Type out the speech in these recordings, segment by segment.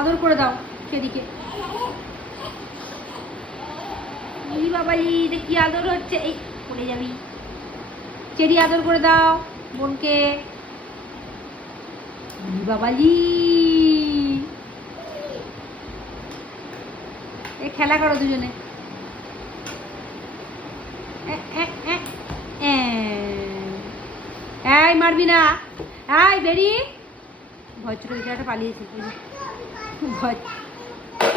আদর করে দাও চেরিকে। বাবাই এটা কি আদর হচ্ছে, এই পড়ে যাবি। চেরি আদর করে দাও বোনকে। বাবালি এই খেলা করো দুজনে। এই মারবি না, এই বেরি। ভয় ছোট একটা পালিয়েছে। ভয়,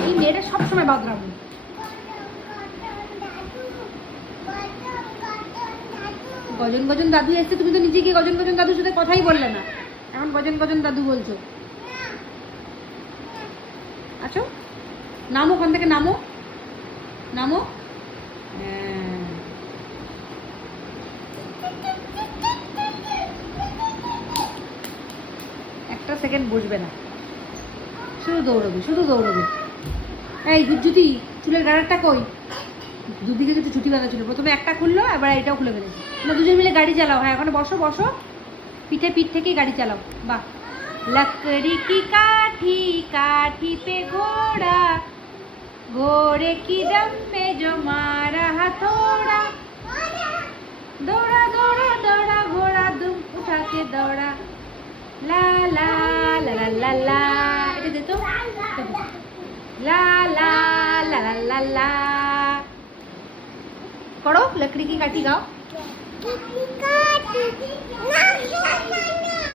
এই মেয়েটা সবসময় বাদরাবো। গজন গজন দাদু এসছে, তুমি তো নিজে গিয়ে গজন গজন দাদুর সাথে কথাই বললে না, এখন গজন গজন দাদু বলছো। আচ্ছা নামো ওখান থেকে, নামো নামো। একটা সেকেন্ড বসবে না, শুধু দৌড়বি শুধু দৌড়বি। এই দুধ চুলের গাড়ারটা কই? দুদিকে কিছু ছুটি বাঁধা ছিল, প্রথমে একটা খুললো, এবার এটাও খুলে ফেলেছি। না দুজন মিলে গাড়ি চালাও। হ্যাঁ ওখানে বসো বসো, পিঠে পিঠ থেকেই গাড়ি চালাও। বাহ। लकड़ी की काठी काठी पे घोड़ा, घोड़े की दम में जो मारा हथौड़ा, दौड़ा दौड़ा दौड़ा घोड़ा दुम उठा के दौड़ा, ला ला ला ला ला ला। এটা দে তো, লা লা লা লা লা লা করো। लकड़ी की काठी गाओ।